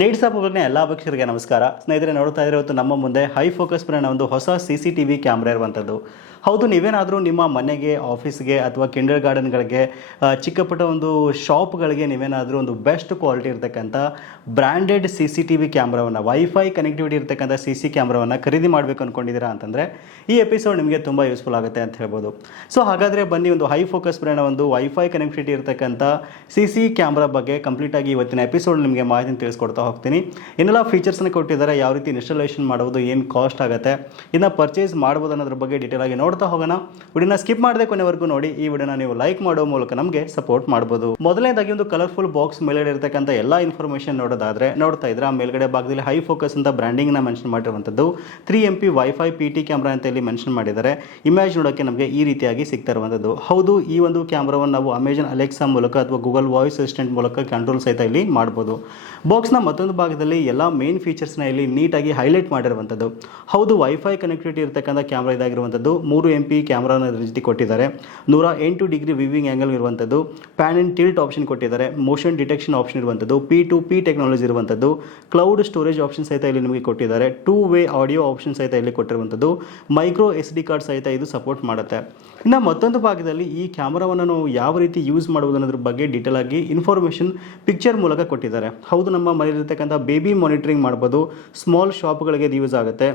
ನೇಡ್ ಸಾಪ್ ಎಲ್ಲ ವೀಕ್ಷಕರಿಗೆ ನಮಸ್ಕಾರ. ಸ್ನೇಹಿತರೆ, ನೋಡ್ತಾ ಇದ್ರೆ ಇವತ್ತು ನಮ್ಮ ಮುಂದೆ ಹೈ ಫೋಕಸ್ ಬ್ರ್ಯಾಂಡ್ ಒಂದು ಹೊಸ C C T V camera ಇರುವಂಥದ್ದು. ಹೌದು, ನೀವೇನಾದರೂ ನಿಮ್ಮ ಮನೆಗೆ ಆಫೀಸ್ಗೆ ಅಥವಾ ಕಿಂಡರ್ ಗಾರ್ಡನ್ಗಳಿಗೆ ಚಿಕ್ಕ ಪುಟ್ಟ ಒಂದು ಶಾಪ್ಗಳಿಗೆ ನೀವೇನಾದರೂ ಒಂದು ಬೆಸ್ಟ್ ಕ್ವಾಲಿಟಿ ಇರತಕ್ಕಂಥ branded C C T V ಕ್ಯಾಮ್ರಾವನ್ನು wifi connectivity ಇರತಕ್ಕಂಥ ಸಿ ಸಿ ಕ್ಯಾಮ್ರಾವನ್ನು ಖರೀದಿ ಮಾಡಬೇಕು ಅಂದ್ಕೊಂಡಿದ್ದೀರಾ ಅಂತಂದರೆ ಈ ಎಪಿಸೋಡ್ ನಿಮಗೆ ತುಂಬ ಯೂಸ್ಫುಲ್ ಆಗುತ್ತೆ ಅಂತ ಹೇಳ್ಬೋದು. ಸೊ ಹಾಗಾದರೆ ಬನ್ನಿ ಒಂದು ಹೈ ಫೋಕಸ್ ಬ್ರ್ಯಾಂಡ್ ಒಂದು ವೈಫೈ ಕನೆಕ್ಟಿವಿಟಿ ಇರತಕ್ಕಂಥ ಸಿ ಸಿ ಕ್ಯಾಮ್ರಾ ಬಗ್ಗೆ ಕಂಪ್ಲೀಟಾಗಿ ಇವತ್ತಿನ ಎಪಿಸೋಡ್ ನಿಮಗೆ ಮಾಹಿತಿ ತಿಳಿಸ್ಕೊಡ್ತಾ ಹೋಗ್ತೀನಿ ಇನ್ನೆಲ್ಲ ಫೀಚರ್ಸ್ನ ಕೊಟ್ಟಿದ್ದಾರೆ. ಯಾವ ರೀತಿ ಇನ್ಸ್ಟಾಲೇಷನ್ ಮಾಡೋದು ಏನು ಕಾಸ್ಟ್ ಆಗುತ್ತೆ ಇನ್ನು ಪರ್ಚೇಸ್ ಮಾಡ್ಬೋದು ಅನ್ನೋದ್ರ ಬಗ್ಗೆ ಡೀಟೇಲ್ ಆಗಿ ನೋಡ್ತಾ ಹೋಗೋಣ. ವಿಡಿಯೋನ ಸ್ಕಿಪ್ ಮಾಡದೆ ಕೊನೆವರೆಗೂ ನೋಡಿ. ಈ ವಿಡಿಯೋನ ನೀವು ಲೈಕ್ ಮಾಡೋ ಮೂಲಕ ನಮಗೆ ಸಪೋರ್ಟ್ ಮಾಡ್ಬೋದು. ಮೊದಲನೇದಾಗಿ ಒಂದು ಕಲರ್ಫುಲ್ ಬಾಕ್ಸ್ ಮೇಲ್ಗಡೆ ಇರತಕ್ಕಂಥ ಎಲ್ಲ ಇನ್ಫಾರ್ಮೇಷನ್ ನೋಡೋದಾದ್ರೆ ನೋಡ್ತಾ ಇದ್ರೆ ಮೇಲ್ಗಡೆ ಭಾಗದಲ್ಲಿ ಹೈ ಫೋಕಸ್ ಅಂತ ಬ್ರ್ಯಾಂಡಿಂಗ್ನ ಮೆನ್ಷನ್ ಮಾಡಿರುವಂಥದ್ದು. Three M P WiFi P T camera ಅಂತ ಇಲ್ಲಿ ಮೆನ್ಷನ್ ಮಾಡಿದ್ದಾರೆ. ಇಮೇಜ್ ನೋಡೋಕ್ಕೆ ನಮಗೆ ಈ ರೀತಿಯಾಗಿ ಸಿಗ್ತಾ ಇರುವಂಥದ್ದು. ಹೌದು, ಈ ಒಂದು ಕ್ಯಾಮ್ರಾವನ್ನು ನಾವು ಅಮೆಜಾನ್ ಅಲೆಕ್ಸಾ ಮೂಲಕ ಅಥವಾ ಗೂಗಲ್ ವಾಯ್ಸ್ ಅಸಿಸ್ಟೆಂಟ್ ಮೂಲಕ ಕಂಟ್ರೋಲ್ ಸಹಿತ ಇಲ್ಲಿ ಮಾಡ್ಬೋದು. ಬಾಕ್ಸ್ನ ಮತ್ತೊಂದು ಭಾಗದಲ್ಲಿ ಎಲ್ಲ ಮೇನ್ ಫೀಚರ್ಸ್ನ ಇಲ್ಲಿ ನೀಟಾಗಿ ಹೈಲೈಟ್ ಮಾಡಿರುವಂಥದ್ದು ಹೌದು ವೈಫೈ ಕನೆಕ್ಟಿವಿಟಿ ಇರತಕ್ಕಂಥ ಕ್ಯಾಮ್ರಾ ಇದಾಗಿರುವಂಥದ್ದು ಮೂರು ಎಂ ಪಿ ಕ್ಯಾಮ್ರಾನ ರೀತಿ ಕೊಟ್ಟಿದ್ದಾರೆ. ನೂರ ಎಂಟು ಡಿಗ್ರಿ ವಿವಿಂಗ್ ಆ್ಯಂಗಲ್ ಇರುವಂಥದ್ದು ಪ್ಯಾನ್ ಆ್ಯಂಡ್ ಟಿಲ್ಟ್ ಆಪ್ಷನ್ ಕೊಟ್ಟಿದ್ದಾರೆ. ಮೋಷನ್ ಡಿಟೆಕ್ಷನ್ ಆಪ್ಷನ್ ಇರುವಂಥದ್ದು ಪಿ ಟು ಪಿ ಟೆಕ್ನಾಲಜಿ ಇರುವಂಥದ್ದು ಕ್ಲೌಡ್ ಸ್ಟೋರೇಜ್ ಆಪ್ಷನ್ ಸಹಿತ ಇಲ್ಲಿ ನಿಮಗೆ ಕೊಟ್ಟಿದ್ದಾರೆ. ಟೂ ವೇ ಆಡಿಯೋ ಆಪ್ಷನ್ ಸಹಿತ ಇಲ್ಲಿ ಕೊಟ್ಟಿರುವಂಥದ್ದು ಮೈಕ್ರೋ ಎಸ್ ಡಿ ಕಾರ್ಡ್ ಸಹಿತ ಇದು ಸಪೋರ್ಟ್ ಮಾಡುತ್ತೆ. ಇನ್ನು ಮತ್ತೊಂದು ಭಾಗದಲ್ಲಿ ಈ ಕ್ಯಾಮ್ರಾವನ್ನು ನಾವು ಯಾವ ರೀತಿ ಯೂಸ್ ಮಾಡುವುದನ್ನೋದ್ರ ಬಗ್ಗೆ ಡೀಟೇಲ್ ಆಗಿ ಇನ್ಫಾರ್ಮೇಷನ್ ಪಿಕ್ಚರ್ ಮೂಲಕ ಕೊಟ್ಟಿದ್ದಾರೆ. ಹೌದು, ನಮ್ಮ ಬೇಬಿ ಮಾನಿಟರಿಂಗ್ ಮಾಡ್ಬೋದು. ಸ್ಮಾಲ್ ಶಾಪ್ಗಳಿಗೆ ಇದು ಯೂಸ್ ಆಗುತ್ತೆ.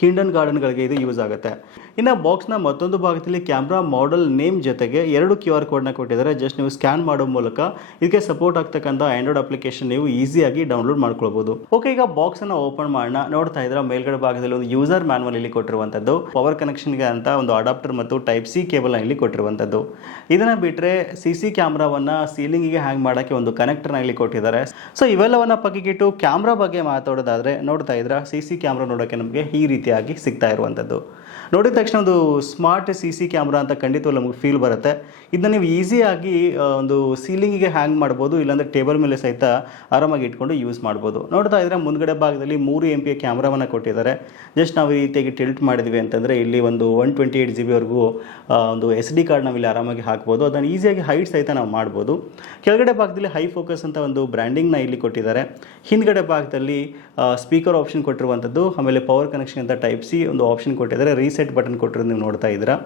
ಕಿಂಡನ್ ಗಾರ್ಡನ್ಗಳಿಗೆ ಇದು ಯೂಸ್ ಆಗುತ್ತೆ. ಇನ್ನು ಬಾಕ್ಸ್ನ ಮತ್ತೊಂದು ಭಾಗದಲ್ಲಿ ಕ್ಯಾಮ್ರಾ ಮಾಡೆಲ್ ನೇಮ್ ಜೊತೆಗೆ ಎರಡು ಕ್ಯೂ ಆರ್ ಕೋಡ್ನ ಕೊಟ್ಟಿದ್ದಾರೆ. ಜಸ್ಟ್ ನೀವು ಸ್ಕ್ಯಾನ್ ಮಾಡೋ ಮೂಲಕ ಇದಕ್ಕೆ ಸಪೋರ್ಟ್ ಆಗ್ತಕ್ಕಂಥ ಆಂಡ್ರಾಯ್ಡ್ ಅಪ್ಲಿಕೇಶನ್ ನೀವು ಈಸಿಯಾಗಿ ಡೌನ್ಲೋಡ್ ಮಾಡ್ಕೊಳ್ಬೋದು. ಓಕೆ ಈಗ ಬಾಕ್ಸ್ ಅನ್ನ ಓಪನ್ ಮಾಡೋಣ. ನೋಡ್ತಾ ಇದ್ರೆ ಮೇಲ್ಗಡೆ ಭಾಗದಲ್ಲಿ ಒಂದು ಯೂಸರ್ ಮ್ಯಾನ್ವಲ್ ಇಲ್ಲಿ ಕೊಟ್ಟಿರುವಂಥದ್ದು ಪವರ್ ಕನೆಕ್ಷನ್ಗೆ ಅಂತ ಒಂದು ಅಡಾಪ್ಟರ್ ಮತ್ತು ಟೈಪ್ ಸಿ ಕೇಬಲ್ ಇಲ್ಲಿ ಕೊಟ್ಟಿರುವಂಥದ್ದು ಇದನ್ನ ಬಿಟ್ಟರೆ ಸಿ ಸಿ ಸೀಲಿಂಗ್ ಸೀಲಿಂಗಿಗೆ ಹ್ಯಾಂಗ್ ಮಾಡೋಕ್ಕೆ ಒಂದು ಕನೆಕ್ಟರ್ನ ಇಲ್ಲಿ ಕೊಟ್ಟಿದ್ದಾರೆ. ಸೊ ಇವೆಲ್ಲವನ್ನ ಪಕ್ಕಕ್ಕಿಟ್ಟು ಕ್ಯಾಮ್ರಾ ಬಗ್ಗೆ ಮಾತಾಡೋದಾದ್ರೆ ನೋಡ್ತಾ ಇದ್ರೆ ಸಿ ಸಿ ಕ್ಯಾಮ್ರಾ ನೋಡೋಕ್ಕೆ ನಮಗೆ ಈ ರೀತಿಯಾಗಿ ಸಿಗ್ತಾ ಇರುವಂಥದ್ದು. ನೋಡಿದ ತಕ್ಷಣ ಒಂದು ಸ್ಮಾರ್ಟ್ ಸಿ ಸಿ ಕ್ಯಾಮ್ರಾ ಅಂತ ಖಂಡಿತವಾಗಿ ನಮಗೆ ಫೀಲ್ ಬರುತ್ತೆ. ಇದನ್ನ ನೀವು ಈಸಿಯಾಗಿ ಒಂದು ಸೀಲಿಂಗಿಗೆ ಹ್ಯಾಂಗ್ ಮಾಡ್ಬೋದು, ಇಲ್ಲಾಂದರೆ ಟೇಬಲ್ ಮೇಲೆ ಸಹಿತ ಆರಾಮಾಗಿ ಇಟ್ಕೊಂಡು ಯೂಸ್ ಮಾಡ್ಬೋದು. ನೋಡ್ತಾ ಇದ್ರೆ ಮುಂದ್ಗಡೆ ಭಾಗದಲ್ಲಿ ಮೂರು ಎಂ ಪಿ ಕ್ಯಾಮ್ರಾವನ್ನು ಕೊಟ್ಟಿದ್ದಾರೆ. ಜಸ್ಟ್ ನಾವು ಈ ರೀತಿಯಾಗಿ ಟಿಲ್ಟ್ ಮಾಡಿದ್ವಿ ಅಂತಂದರೆ ಇಲ್ಲಿ ಒಂದು ಒನ್ ಟ್ವೆಂಟಿ ಏಯ್ಟ್ ಜಿ ಬಿವರೆಗೂ ಒಂದು ಎಸ್ ಡಿ ಕಾರ್ಡ್ ನಾವಿಲ್ಲಿ ಆರಾಮಾಗಿ ಹಾಕ್ಬೋದು. ಅದನ್ನು ಈಸಿಯಾಗಿ ಹೈಟ್ ಸಹಿತ ನಾವು ಮಾಡ್ಬೋದು. ಕೆಳಗಡೆ ಭಾಗದಲ್ಲಿ ಹೈ ಫೋಕಸ್ ಅಂತ ಒಂದು ಬ್ರ್ಯಾಂಡಿಂಗ್ನ ಇಲ್ಲಿ ಕೊಟ್ಟಿದ್ದಾರೆ. ಹಿಂದ್ಗಡೆ ಭಾಗದಲ್ಲಿ ಸ್ಪೀಕರ್ ಆಪ್ಷನ್ ಕೊಟ್ಟಿರುವಂಥದ್ದು ಆಮೇಲೆ ಪವರ್ ಕನೆಕ್ಷನ್ ಅಂತ ಟೈಪ್ ಸಿ ಒಂದು ಆಪ್ಷನ್ ಕೊಟ್ಟಿದ್ದಾರೆ. ರೀಸೆಟ್ ಬಟನ್ ಕೊಟ್ಟಿರೋದು ನೀವು ನೋಡ್ತಾ ಇದ್ದೀರಾ?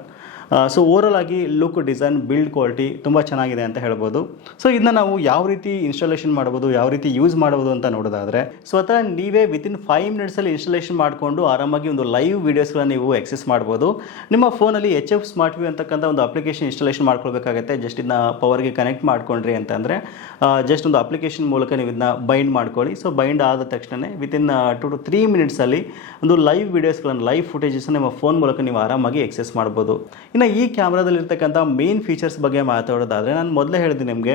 ಸೊ ಓವರಲ್ ಆಗಿ ಲುಕ್ ಡಿಸೈನ್ ಬಿಲ್ಡ್ ಕ್ವಾಲಿಟಿ ತುಂಬ ಚೆನ್ನಾಗಿದೆ ಅಂತ ಹೇಳ್ಬೋದು. ಸೊ ಇದನ್ನ ನಾವು ಯಾವ ರೀತಿ ಇನ್ಸ್ಟಾಲೇಷನ್ ಮಾಡ್ಬೋದು, ಯಾವ ರೀತಿ ಯೂಸ್ ಮಾಡ್ಬೋದು ಅಂತ ನೋಡೋದಾದ್ರೆ, ಸ್ವತಃ ನೀವೇ ವಿತಿನ್ ಫೈವ್ ಮಿನಿಟ್ಸಲ್ಲಿ ಇನ್ಸ್ಟಾಲೇಷನ್ ಮಾಡಿಕೊಂಡು ಆರಾಮಾಗಿ ಒಂದು ಲೈವ್ ವೀಡಿಯೋಸ್ಗಳನ್ನ ನೀವು ಎಕ್ಸೆಸ್ ಮಾಡ್ಬೋದು. ನಿಮ್ಮ ಫೋನಲ್ಲಿ ಎಚ್ ಎಫ್ ಸ್ಮಾರ್ಟ್ ವ್ಯೂ ಅಂತಕ್ಕಂಥ ಒಂದು ಅಪ್ಲಿಕೇಶನ್ ಇನ್ಸ್ಟಾಲೇಷನ್ ಮಾಡ್ಕೊಳ್ಬೇಕಾಗತ್ತೆ. ಜಸ್ಟ್ ಇದನ್ನ ಪವರ್ಗೆ ಕನೆಕ್ಟ್ ಮಾಡ್ಕೊಂಡ್ರಿ ಅಂತಂದರೆ ಜಸ್ಟ್ ಒಂದು ಅಪ್ಲಿಕೇಶನ್ ಮೂಲಕ ನೀವು ಇದನ್ನ ಬೈಂಡ್ ಮಾಡ್ಕೊಳ್ಳಿ. ಸೊ ಬೈಂಡ್ ಆದ ತಕ್ಷಣ ವಿತಿನ್ ಟು ಟು ತ್ರೀ ಮಿನಿಟ್ಸಲ್ಲಿ ಒಂದು ಲೈವ್ ವೀಡಿಯೋಸ್ಗಳನ್ನು ಲೈವ್ ಫುಟೇಜಸ್ ನಿಮ್ಮ ಫೋನ್ ಮೂಲಕ ನೀವು ಆರಾಮಾಗಿ ಎಕ್ಸೆಸ್ ಮಾಡ್ಬೋದು. ಇನ್ನು ಈ ಕ್ಯಾಮ್ರಾದಲ್ಲಿ ಇರ್ತಕ್ಕಂಥ ಮೇನ್ ಫೀಚರ್ಸ್ ಬಗ್ಗೆ ಮಾತಾಡೋದಾದರೆ ನಾನು ಮೊದಲೇ ಹೇಳಿದೆ ನಿಮಗೆ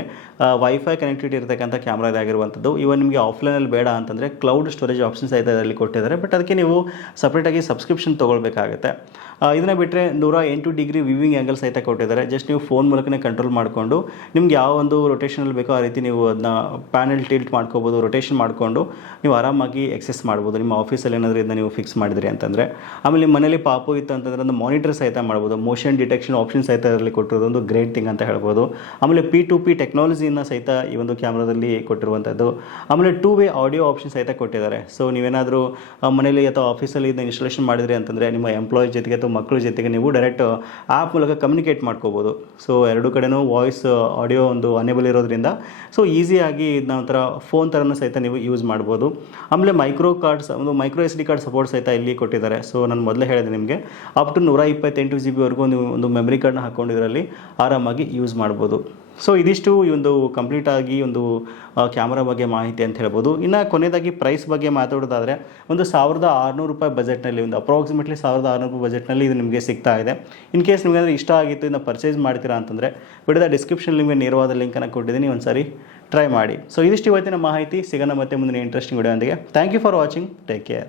ವೈಫೈ ಕನೆಕ್ಟಿವಿಟಿ ಇರತಕ್ಕಂಥ ಕ್ಯಾಮ್ರಾ ಇದಾಗಿರುವಂಥದ್ದು ಇವನ್ ನಿಮಗೆ ಆಫ್ಲೈನಲ್ಲಿ ಬೇಡ ಅಂತಂದರೆ ಕ್ಲೌಡ್ ಸ್ಟೋರೇಜ್ ಆಪ್ಷನ್ಸ್ ಸಹಿತ ಇದರಲ್ಲಿ ಕೊಟ್ಟಿದ್ದಾರೆ. ಬಟ್ ಅದಕ್ಕೆ ನೀವು ಸಪ್ರೇಟಾಗಿ ಸಬ್ಸ್ಕ್ರಿಪ್ಷನ್ ತೊಗೊಳ್ಬೇಕಾಗುತ್ತೆ. ಇದನ್ನ ಬಿಟ್ಟರೆ ನೂರ ಎಂಟು ಡಿಗ್ರಿ ವಿವಿಂಗ್ ಆ್ಯಂಗಲ್ ಸಹಿತ ಕೊಟ್ಟಿದ್ದಾರೆ. ಜಸ್ಟ್ ನೀವು ಫೋನ್ ಮೂಲಕನೇ ಕಂಟ್ರೋಲ್ ಮಾಡಿಕೊಂಡು, ನಿಮ್ಗೆ ಯಾವ ಒಂದು ರೊಟೇಷನಲ್ಲಿ ಬೇಕೋ ಆ ರೀತಿ ನೀವು ಅದನ್ನ ಪ್ಯಾನೆಲ್ ಟಿಲ್ಟ್ ಮಾಡ್ಕೋಬೋದು ರೊಟೇಷನ್ ಮಾಡಿಕೊಂಡು ನೀವು ಆರಾಮಾಗಿ ಎಕ್ಸೆಸ್ ಮಾಡ್ಬೋದು. ನಿಮ್ಮ ಆಫೀಸಲ್ಲಿ ಏನಾದರೂ ಇದನ್ನ ನೀವು ಫಿಕ್ಸ್ ಮಾಡಿದ್ರಿ ಅಂತಂದರೆ. ಆಮೇಲೆ ನಿಮ್ಮ ಮನೇಲಿ ಪಾಪು ಇತ್ತು ಅಂತಂದರೆ ಒಂದು ಮಾನಿಟರ್ ಸಹಿತ ಮಾಡ್ಬೋದು. ಮೋಷನ್ ಡಿಟೆಕ್ಷನ್ ಆಪ್ಷನ್ ಸಹಿತ ಕೊಟ್ಟಿರೋದು ಒಂದು ಗ್ರೇಟ್ ಥಿಂಗ್ ಅಂತ ಹೇಳ್ಬೋದು. ಆಮೇಲೆ ಪಿ ಟು ಪಿ ಟೆಕ್ನಾಲಜಿನ ಸಹಿತ ಈ ಒಂದು ಕ್ಯಾಮ್ರಾದಲ್ಲಿ ಕೊಟ್ಟಿರುವಂಥದ್ದು ಆಮೇಲೆ ಟೂ ವೇ ಆಡಿಯೋ ಆಪ್ಷನ್ ಸಹಿತ ಕೊಟ್ಟಿದ್ದಾರೆ. ಸೊ ನೀವೇನಾದರೂ ಮನೇಲಿ ಅಥವಾ ಆಫೀಸಲ್ಲಿ ಇದನ್ನ ಇನ್ಸ್ಟಾಲೇಷನ್ ಮಾಡಿದ್ರಿ ಅಂತಂದರೆ ನಿಮ್ಮ ಎಂಪ್ಲಾಯ್ ಜೊತೆಗೆ ಅಥವಾ ಮಕ್ಕಳ ಜೊತೆಗೆ ನೀವು ಡೈರೆಕ್ಟ್ ಆ್ಯಪ್ ಮೂಲಕ ಕಮ್ಯುನಿಕೇಟ್ ಮಾಡ್ಕೋಬೋದು. ಸೊ ಎರಡು ಕಡೆನೂ ವಾಯ್ಸ್ ಆಡಿಯೋ ಒಂದು ಅನೇಬಲ್ ಇರೋದ್ರಿಂದ ಸೊ ಈಸಿಯಾಗಿ ಇದನ್ನ ಒಂಥರ ಫೋನ್ ಥರನೂ ಸಹಿತ ನೀವು ಯೂಸ್ ಮಾಡ್ಬೋದು. ಆಮೇಲೆ ಮೈಕ್ರೋ ಕಾರ್ಡ್ಸ್ ಒಂದು micro S D card support ಸಹಿತ ಇಲ್ಲಿ ಕೊಟ್ಟಿದ್ದಾರೆ. ಸೊ ನಾನು ಮೊದಲೇ ಹೇಳಿದೆ ನಿಮಗೆ. ಅಪ್ ಟು ನೂರ ಇಪ್ಪತ್ತೆಂಟು ಜಿ ಬಿವರೆಗೂ ನೀವು ಒಂದು ಮೆಮರಿ ಕಾರ್ಡ್ನ ಹಾಕೊಂಡು ಇದರಲ್ಲಿ ಆರಾಮಾಗಿ ಯೂಸ್ ಮಾಡ್ಬೋದು. ಸೊ ಇದಿಷ್ಟು ಈ ಒಂದು ಕಂಪ್ಲೀಟ್ ಆಗಿ ಒಂದು ಕ್ಯಾಮ್ರಾ ಬಗ್ಗೆ ಮಾಹಿತಿ ಅಂತ ಹೇಳ್ಬೋದು. ಇನ್ನು ಕೊನೆಯದಾಗಿ ಪ್ರೈಸ್ ಬಗ್ಗೆ ಮಾತಾಡೋದಾದರೆ ಒಂದು ಸಾವಿರದ ಆರುನೂರು ರೂಪಾಯಿ ಬಜೆಟ್ನಲ್ಲಿ ಒಂದು ಅಪ್ರಾಕ್ಸಿಮೇಟ್ಲಿ ಸಾವಿರದ ಆರುನೂರು ರೂಪಾಯಿ ಬಜೆಟ್ನಲ್ಲಿ ಇದು ನಿಮಗೆ ಸಿಗ್ತಾ ಇದೆ. ಇನ್ ಕೇಸ್ ನಿಮಗೆ ಇಷ್ಟ ಆಗಿತ್ತು ಇದನ್ನು ಪರ್ಚೇಸ್ ಮಾಡ್ತೀರಾ ಅಂತಂದರೆ ವಿಡಿಯೋದ ಡಿಸ್ಕ್ರಿಪ್ಷನ್ ನಿಮಗೆ ನೇರವಾದ ಲಿಂಕನ್ನು ಕೊಟ್ಟಿದ್ದೀನಿ ಒಂದು ಸಾರಿ ಟ್ರೈ ಮಾಡಿ. ಸೊ ಇದಿಷ್ಟು ಇವತ್ತಿನ ಮಾಹಿತಿ. ಸಿಗೋಣ ಮತ್ತೆ ಮುಂದಿನ interesting video thank you for watching take care